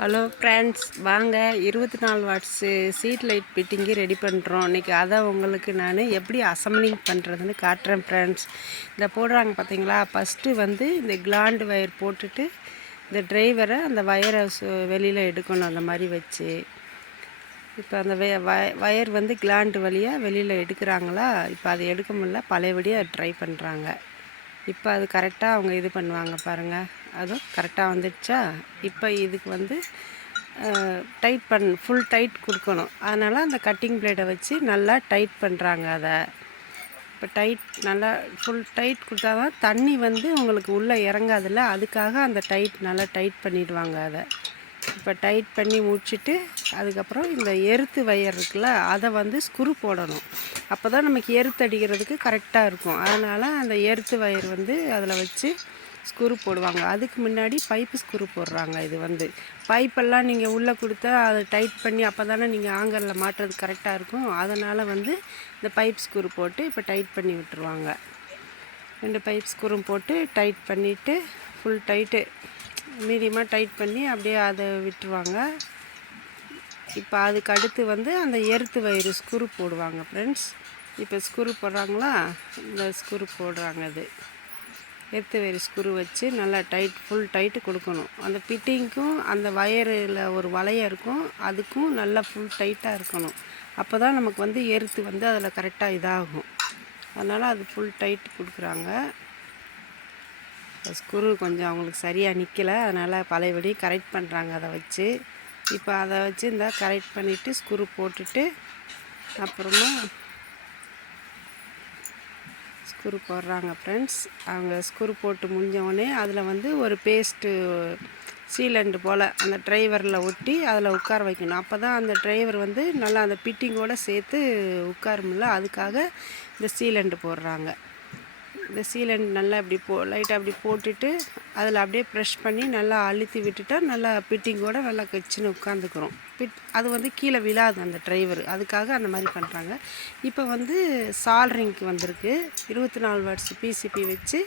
Hello friends, வாங்க 24 watts seat light fitting ready பண்ணுறோம். இன்றைக்கி அதை உங்களுக்கு நான் எப்படி அசம்பிளிங் பண்ணுறதுன்னு காட்டுறேன் ஃப்ரெண்ட்ஸ். இதை போடுறாங்க பார்த்தீங்களா. ஃபஸ்ட்டு வந்து இந்த கிளாண்டு வயர் போட்டுட்டு இந்த டிரைவரை அந்த வயரை வெளியில் எடுக்கணும். அந்த மாதிரி வச்சு இப்போ அந்த வயர் வந்து கிளாண்டு வழியாக வெளியில் எடுக்கிறாங்களா. இப்போ அதை எடுக்க முடியல, பழையபடியாக அதை ட்ரை பண்ணுறாங்க. இப்போ அது கரெக்டாக அவங்க இது பண்ணுவாங்க பாருங்கள். அதுவும் கரெக்டாக வந்துடுச்சா. இப்போ இதுக்கு வந்து ஃபுல் டைட் கொடுக்கணும். அதனால் அந்த கட்டிங் பிளேடை வச்சு நல்லா டைட் பண்ணுறாங்க. அதை இப்போ நல்லா ஃபுல் டைட் கொடுத்தா தான் தண்ணி வந்து உங்களுக்கு உள்ளே இறங்காதில்ல. அதுக்காக அந்த நல்லா டைட் பண்ணிடுவாங்க. அதை இப்போ டைட் பண்ணி முடிச்சுட்டு அதுக்கப்புறம் இந்த எருத்து வயர் இருக்குல்ல, அதை வந்து ஸ்க்ரூ போடணும். அப்போ தான் நமக்கு எருத்து அடிக்கிறதுக்கு கரெக்டாக இருக்கும். அதனால் அந்த எருத்து வயர் வந்து அதில் வச்சு ஸ்க்ரூ போடுவாங்க. அதுக்கு முன்னாடி பைப்பு ஸ்க்ரூ போடுறாங்க. இது வந்து பைப்பெல்லாம் நீங்கள் உள்ளே கொடுத்தா அதை டைட் பண்ணி அப்போ தானே நீங்கள் ஆங்கரில் மாட்டுறது கரெக்டாக இருக்கும். அதனால் வந்து இந்த பைப் ஸ்க்ரூ போட்டு இப்போ டைட் பண்ணி விட்டுருவாங்க. 2 பைப் ஸ்க்ரூவும் போட்டு டைட் பண்ணிவிட்டு ஃபுல் டைட்டு மீடியமாக டைட் பண்ணி அப்படியே அதை விட்டுருவாங்க. இப்போ அதுக்கு அடுத்து வந்து அந்த எருத்து வயிறு ஸ்க்ரூ போடுவாங்க ஃப்ரெண்ட்ஸ். இப்போ ஸ்க்ரூ போடுறாங்களா, இந்த ஸ்க்ரூ போடுறாங்க. அது எருத்து வயிறு ஸ்க்ரூ வச்சு நல்லா ஃபுல் டைட்டு கொடுக்கணும். அந்த ஃபிட்டிங்க்கும் அந்த வயரில் ஒரு வளையம் இருக்கும், அதுக்கும் நல்லா ஃபுல் டைட்டாக இருக்கணும். அப்போ தான் நமக்கு வந்து எருத்து வந்து அதில் கரெக்டாக இதாகும். அதனால் அது ஃபுல் டைட் கொடுக்குறாங்க. ஸ்க்ரூ கொஞ்சம் அவங்களுக்கு சரியாக நிற்கலை, அதனால் பழையபடி கரெக்ட் பண்ணுறாங்க அதை வச்சு. இப்போ அதை வச்சு இந்த கரெக்ட் பண்ணிவிட்டு ஸ்க்ரூ போட்டுட்டு அப்புறமா ஸ்க்ரூ போடுறாங்க ஃப்ரெண்ட்ஸ். அவங்க ஸ்க்ரூ போட்டு முடிஞ்சவுடனே அதில் வந்து ஒரு பேஸ்ட்டு சீலண்டு போல் அந்த டிரைவரில் ஒட்டி அதில் உட்கார வைக்கணும். அப்போ தான் அந்த டிரைவர் வந்து நல்லா அந்த ஃபிட்டிங்கோடு சேர்த்து உட்காருமில்ல. அதுக்காக இந்த சீலண்டு போடுறாங்க. இந்த சீலண்ட் நல்லா இப்படி லைட்டாக அப்படி போட்டுட்டு அதில் அப்படியே ப்ரெஷ் பண்ணி நல்லா அழுத்தி விட்டுட்டா நல்லா ஃபிட்டிங்கோடு நல்லா கச்சின்னு உட்காந்துக்கிறோம். அது வந்து கீழே விழாது அந்த டிரைவர். அதுக்காக அந்த மாதிரி பண்ணுறாங்க. இப்போ வந்து சால்ட்ரிங்க்கு வந்திருக்கு. 24 வாட்ஸ் பிசிபி வச்சு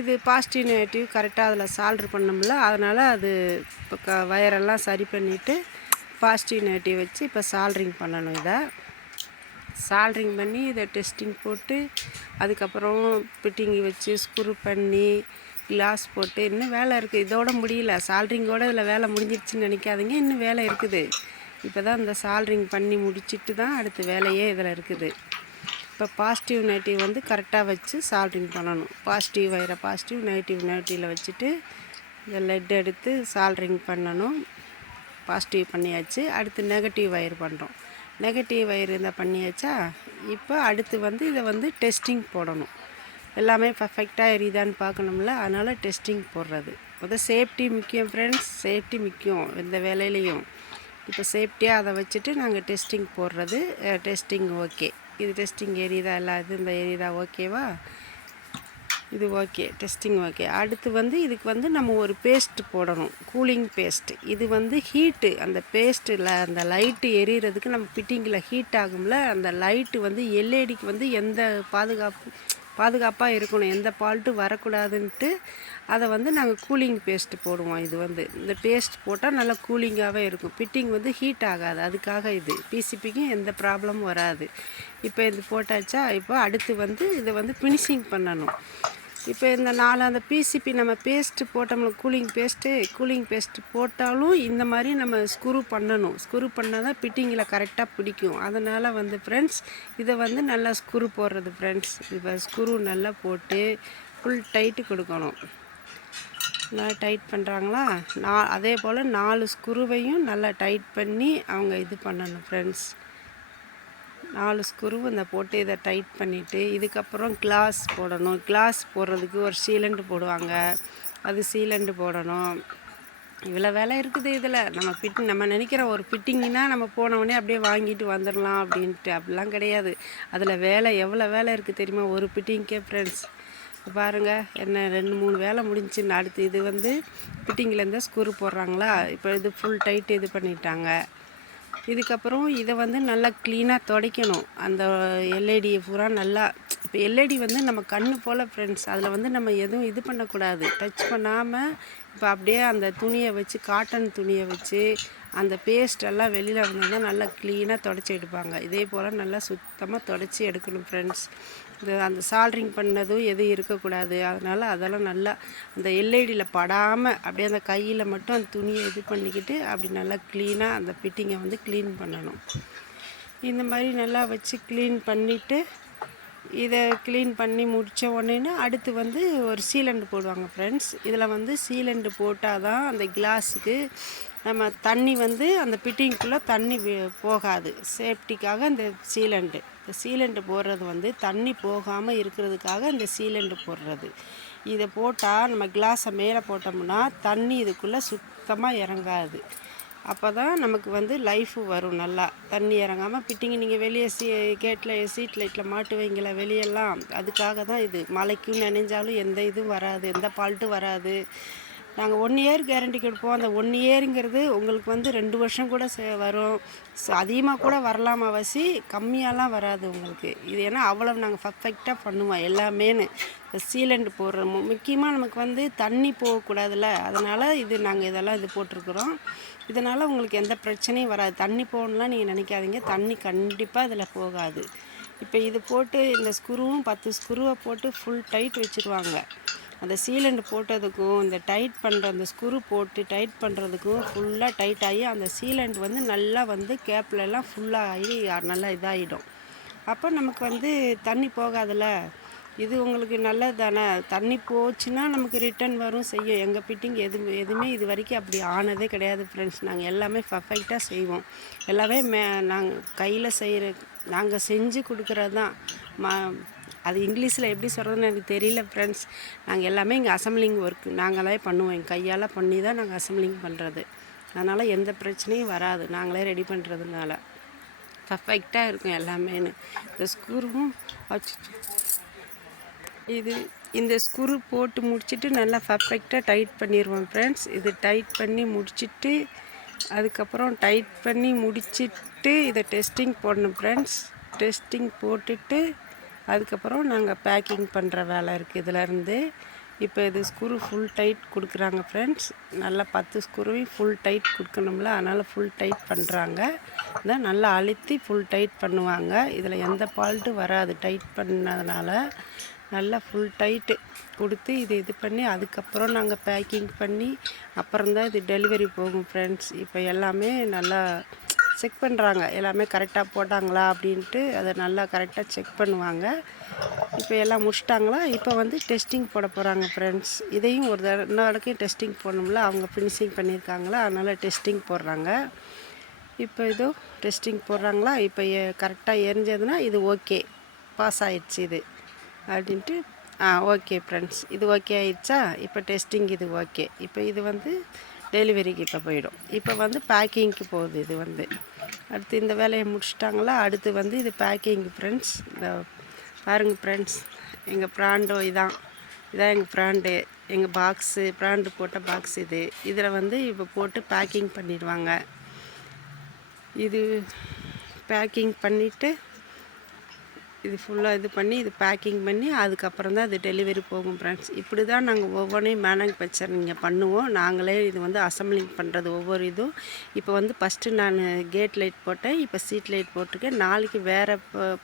இது பாசிட்டிவ் நெகட்டிவ் கரெக்டாக அதில் சால்ட்ரு பண்ணோம்ல. அதனால் அது இப்போ வயரெல்லாம் சரி பண்ணிவிட்டு பாசிட்டிவ் நெகட்டிவ் வச்சு இப்போ சால்ட்ரிங் பண்ணணும். இதை சால்ட்ரிங் பண்ணி இதை டெஸ்டிங் போட்டு அதுக்கப்புறம் ஃபிட்டிங்கி வச்சு ஸ்க்ரூ பண்ணி கிளாஸ் போட்டு இன்னும் வேலை இருக்குது. இதோட முடியல. சால்ட்ரிங்கோடு இதில் வேலை முடிஞ்சிடுச்சுன்னு நினைக்காதீங்க, இன்னும் வேலை இருக்குது. இப்போ தான் இந்த சால்ட்ரிங் பண்ணி முடிச்சுட்டு தான் அடுத்த வேலையே இதில் இருக்குது. இப்போ பாசிட்டிவ் நெகட்டிவ் வந்து கரெக்டாக வச்சு சால்ட்ரிங் பண்ணணும். பாசிட்டிவ் வயரை பாசிட்டிவ், நெகட்டிவில் வச்சுட்டு இந்த லெட் எடுத்து சால்ட்ரிங் பண்ணணும். பாசிட்டிவ் பண்ணியாச்சு. அடுத்து நெகட்டிவ் வயர் பண்ணுறோம். நெகட்டிவ் வயர் இருந்தால் பண்ணியாச்சா. இப்போ அடுத்து வந்து இதை வந்து டெஸ்டிங் போடணும். எல்லாமே பர்ஃபெக்டாக எரியுதான்னு பார்க்கணும்ல. அதனால் டெஸ்டிங் போடுறது. சேஃப்டி முக்கியம் ஃப்ரெண்ட்ஸ். சேஃப்டி முக்கியம் எந்த வேலையிலையும். இப்போ சேஃப்டியாக அதை வச்சுட்டு நாங்கள் டெஸ்டிங் போடுறது. Testing okay. இது டெஸ்டிங் எரியுதா, எல்லாம் இது இந்த எரியுதா, ஓகேவா, இது ஓகே, டெஸ்டிங் ஓகே. அடுத்து வந்து இதுக்கு வந்து நம்ம ஒரு பேஸ்ட் போடணும், கூலிங் பேஸ்ட். இது வந்து ஹீட்டு, அந்த பேஸ்ட்டில் அந்த லைட்டு எரியறதுக்கு நம்ம ஃபிட்டிங்கில் ஹீட் ஆகும்ல. அந்த லைட்டு வந்து எல்இடிக்கு வந்து எந்த பாதுகாப்பாக இருக்கணும், எந்த ஃபால்ட்டும் வரக்கூடாதுன்ட்டு அதை வந்து நாங்கள் கூலிங் பேஸ்ட்டு போடுவோம். இது வந்து இந்த பேஸ்ட் போட்டால் நல்லா கூலிங்காகவே இருக்கும். ஃபிட்டிங் வந்து ஹீட் ஆகாது. அதுக்காக இது பிசிபிக்கும் எந்த ப்ராப்ளமும் வராது. இப்போ இது போட்டாச்சா. இப்போ அடுத்து வந்து இதை வந்து ஃபினிஷிங் பண்ணணும். இப்போ இந்த அந்த பிசிபி நம்ம பேஸ்ட்டு போட்டோம்ல, கூலிங் பேஸ்ட்டு போட்டாலும் இந்த மாதிரி நம்ம ஸ்க்ரூ பண்ணணும். ஸ்க்ரூ பண்ணால் தான் ஃபிட்டிங்கில் கரெக்டாக பிடிக்கும். அதனால் வந்து ஃப்ரெண்ட்ஸ் இதை வந்து நல்லா ஸ்க்ரூ போடுறது ஃப்ரெண்ட்ஸ். இப்போ ஸ்க்ரூ நல்லா போட்டு ஃபுல் டைட்டு கொடுக்கணும். நல்லா டைட் பண்ணுறாங்களா. அதே போல் 4 ஸ்க்ரூவையும் நல்லா டைட் பண்ணி அவங்க இது பண்ணணும் ஃப்ரெண்ட்ஸ். 4 ஸ்க்ரூ இந்த போட்டு இதை டைட் பண்ணிவிட்டு இதுக்கப்புறம் கிளாஸ் போடணும். கிளாஸ் போடுறதுக்கு ஒரு சீலண்டு போடுவாங்க. அது சீலண்டு போடணும். இவ்வளோ வேலை இருக்குது இதில். நம்ம நினைக்கிற ஒரு ஃபிட்டிங்னா நம்ம போனவுடனே அப்படியே வாங்கிட்டு வந்துடலாம் அப்படின்ட்டு. அப்படிலாம் கிடையாது. அதில் எவ்வளோ வேலை இருக்குது தெரியுமா ஒரு ஃபிட்டிங்க்கே ஃப்ரெண்ட்ஸ். பாருங்கள், என்ன 2-3 வேலை முடிஞ்சுன்னு. அடுத்து இது வந்து ஃபிட்டிங்கிலேருந்து ஸ்க்ரூ போடுறாங்களா. இப்போ இது ஃபுல் டைட் இது பண்ணிட்டாங்க. இதுக்கப்புறம் இதை வந்து நல்லா க்ளீனாக துடைக்கணும். அந்த எல்இடியை பூரா நல்லா. இப்போ எல்இடி வந்து நம்ம கண்ணு போல் ஃப்ரெண்ட்ஸ். அதில் வந்து நம்ம எதுவும் இது பண்ணக்கூடாது, டச் பண்ணாமல் இப்போ அப்படியே அந்த துணியை வச்சு காட்டன் துணியை வச்சு அந்த பேஸ்டெல்லாம் வெளியில் வந்தால் நல்லா க்ளீனாக தொடச்சி எடுப்பாங்க. இதே போல் நல்லா சுத்தமாக தொடச்சி எடுக்கணும் ஃப்ரெண்ட்ஸ். இது அந்த சால்ட்ரிங் பண்ணதும் எதுவும் இருக்கக்கூடாது. அதனால் அதெல்லாம் நல்லா அந்த எல்ஐடியில் படாமல் அப்படியே அந்த கையில் மட்டும் அந்த துணியை இது பண்ணிக்கிட்டு அப்படி நல்லா க்ளீனாக அந்த ஃபிட்டிங்கை வந்து க்ளீன் பண்ணணும். இந்த மாதிரி நல்லா வச்சு க்ளீன் பண்ணிவிட்டு இதை க்ளீன் பண்ணி முடித்த உடனே அடுத்து வந்து ஒரு சீலண்டு போடுவாங்க ஃப்ரெண்ட்ஸ். இதில் வந்து சீலண்டு போட்டால் தான் அந்த கிளாஸுக்கு நம்ம தண்ணி வந்து அந்த ஃபிட்டிங்குள்ளே தண்ணி போகாது. சேஃப்டிக்காக இந்த சீலண்டு போடுறது வந்து தண்ணி போகாமல் இருக்கிறதுக்காக இந்த சீலண்டு போடுறது. இதை போட்டால் நம்ம கிளாஸை மேலே போட்டோம்னா தண்ணி இதுக்குள்ளே சுத்தமாக இறங்காது. அப்போ தான் நமக்கு வந்து லைஃபு வரும். நல்லா தண்ணி இறங்காமல் ஃபிட்டிங்கு நீங்கள் வெளியே கேட்டில் சீட் லைட்டில் மாட்டுவீங்களா வெளியெல்லாம், அதுக்காக தான் இது. மழைக்கும் நினைஞ்சாலும் எந்த இதுவும் வராது, எந்த ஃபால்ட்டும் வராது. நாங்கள் 1 இயர் கேரண்டி கொடுப்போம். அந்த 1 இயருங்கிறது உங்களுக்கு வந்து 2 வருஷம் கூட வரும், அதிகமாக கூட வரலாம், கம்மியாலாம் வராது உங்களுக்கு. இது ஏன்னா அவ்வளோ நாங்கள் பர்ஃபெக்டாக பண்ணுவோம் எல்லாமேனு. இந்த சீலண்டு போடுறோம் முக்கியமாக நமக்கு வந்து தண்ணி போகக்கூடாதுல்ல, அதனால் நாங்கள் இதெல்லாம் இது போட்டிருக்குறோம். இதனால் உங்களுக்கு எந்த பிரச்சனையும் வராது. தண்ணி போகணுன்னா நீங்கள் நினைக்காதீங்க, தண்ணி கண்டிப்பாக இதில் போகாது. இப்போ இது போட்டு இந்த ஸ்க்ரூவும் 10 ஸ்க்ரூவை போட்டு ஃபுல் டைட் வச்சுருவாங்க. அந்த சீலண்டு போட்டதுக்கும் இந்த டைட் பண்ணுற அந்த ஸ்க்ரூ போட்டு டைட் பண்ணுறதுக்கும் ஃபுல்லாக டைட் ஆகி அந்த சீலண்டு வந்து நல்லா வந்து கேப்லெல்லாம் ஃபுல்லாகி நல்லா இதாகிடும். அப்போ நமக்கு வந்து தண்ணி போகாதுல்ல. இது உங்களுக்கு நல்லது தானே. தண்ணி போச்சுன்னா நமக்கு ரிட்டன் வரும் செய்யும். எங்கள் ஃபிட்டிங் எதுவுமே இது வரைக்கும் அப்படி ஆனதே கிடையாது ஃப்ரெண்ட்ஸ். நாங்கள் எல்லாமே பர்ஃபெக்டாக செய்வோம். எல்லாமே நாங்கள் கையில் நாங்கள் செஞ்சு கொடுக்குறது தான். அது இங்கிலீஷில் எப்படி சொல்கிறதுன்னு எனக்கு தெரியல ஃப்ரெண்ட்ஸ். நாங்கள் எல்லாமே இங்கே அசம்பிளிங் ஒர்க் நாங்களே பண்ணுவோம். எங்கள் கையால் பண்ணி தான் நாங்கள் அசம்பிளிங் பண்ணுறது. அதனால் எந்த பிரச்சனையும் வராது. நாங்களே ரெடி பண்ணுறதுனால பர்ஃபெக்டாக இருக்கும் எல்லாமேனு. இந்த ஸ்க்ரூவும் இந்த ஸ்க்ரூ போட்டு முடிச்சுட்டு நல்லா பர்ஃபெக்டாக டைட் பண்ணிடுவோம் ஃப்ரெண்ட்ஸ். இது டைட் பண்ணி முடிச்சுட்டு அதுக்கப்புறம் டைட் பண்ணி முடிச்சுட்டு இதை டெஸ்டிங் போடணும் ஃப்ரெண்ட்ஸ். டெஸ்டிங் போட்டுட்டு அதுக்கப்புறம் நாங்கள் பேக்கிங் பண்ணுற வேலை இருக்குது இதிலேருந்து. இப்போ இது ஸ்க்ரூ ஃபுல் டைட் கொடுக்குறாங்க ஃப்ரெண்ட்ஸ். நல்லா 10 ஸ்க்ரூவையும் ஃபுல் டைட் கொடுக்கணும்ல, அதனால் ஃபுல் டைட் பண்ணுறாங்க. இதான் நல்லா அழுத்தி ஃபுல் டைட் பண்ணுவாங்க. இதில் எந்த ஃபால்ட்டும் வராது. டைட் பண்ணதுனால நல்லா ஃபுல் டைட்டு கொடுத்து இது பண்ணி அதுக்கப்புறம் நாங்கள் பேக்கிங் பண்ணி அப்புறம்தான் இது டெலிவரி போகும் ஃப்ரெண்ட்ஸ். இப்போ எல்லாமே நல்லா செக் பண்ணுறாங்க. எல்லாமே கரெக்டாக போட்டாங்களா அப்படின்ட்டு அதை நல்லா கரெக்டாக செக் பண்ணுவாங்க. இப்போ எல்லாம் முடிச்சிட்டாங்களா, இப்போ வந்து டெஸ்டிங் போட போகிறாங்க ஃப்ரெண்ட்ஸ். இதையும் இன்னொரு டெஸ்டிங் போடணும்ல, அவங்க ஃபினிஷிங் பண்ணியிருக்காங்களா, அதனால் டெஸ்டிங் போடுறாங்க. இப்போ இதோ டெஸ்டிங் போடுறாங்களா. இப்போ கரெக்டாக எரிஞ்சதுன்னா இது ஓகே, பாஸ் ஆயிடுச்சு இது அப்படின்ட்டு. ஓகே ஃப்ரெண்ட்ஸ், இது ஓகே ஆயிடுச்சா. இப்போ டெஸ்டிங் இது ஓகே. இப்போ இது வந்து டெலிவரிக்கு இப்போ போயிடும். இப்போ வந்து பேக்கிங்க்கு போகுது. இது வந்து அடுத்து இந்த வேலையை முடிச்சிட்டாங்களா, அடுத்து வந்து இது பேக்கிங் ஃப்ரெண்ட்ஸ். இந்த பாருங்கள் ஃப்ரெண்ட்ஸ், எங்கள் ப்ராண்டோ இதான் எங்கள் ப்ராண்டு. எங்கள் பாக்ஸு ப்ராண்டு போட்ட பாக்ஸ் இது. இதில் வந்து இப்போ போட்டு பேக்கிங் பண்ணிடுவாங்க. இது பேக்கிங் பண்ணிவிட்டு இது ஃபுல்லாக இது பண்ணி இது பேக்கிங் பண்ணி அதுக்கப்புறம் தான் இது டெலிவரி போகும் ஃப்ரெண்ட்ஸ். இப்படி தான் நாங்கள் ஒவ்வொன்றையும் மேனுஃபேக்சரிங் பண்ணுவோம். நாங்களே இது வந்து அசம்பிளிங் பண்ணுறது ஒவ்வொரு இதுவும். இப்போ வந்து ஃபஸ்ட்டு நான் கேட் லைட் போட்டேன், இப்போ சீட் லைட் போட்டிருக்கேன். நாளைக்கு வேறு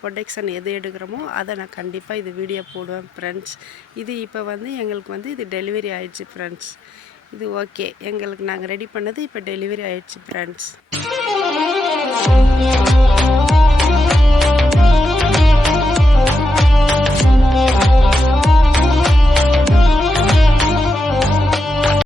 ப்ரொடக்ஷன் எது எடுக்கிறோமோ அதை நான் கண்டிப்பாக இது வீடியோ போடுவேன் ஃப்ரெண்ட்ஸ். இது இப்போ வந்து எங்களுக்கு வந்து இது டெலிவரி ஆயிடுச்சு ஃப்ரெண்ட்ஸ். இது ஓகே, எங்களுக்கு நாங்கள் ரெடி பண்ணது இப்போ டெலிவரி ஆயிடுச்சு ஃப்ரெண்ட்ஸ்.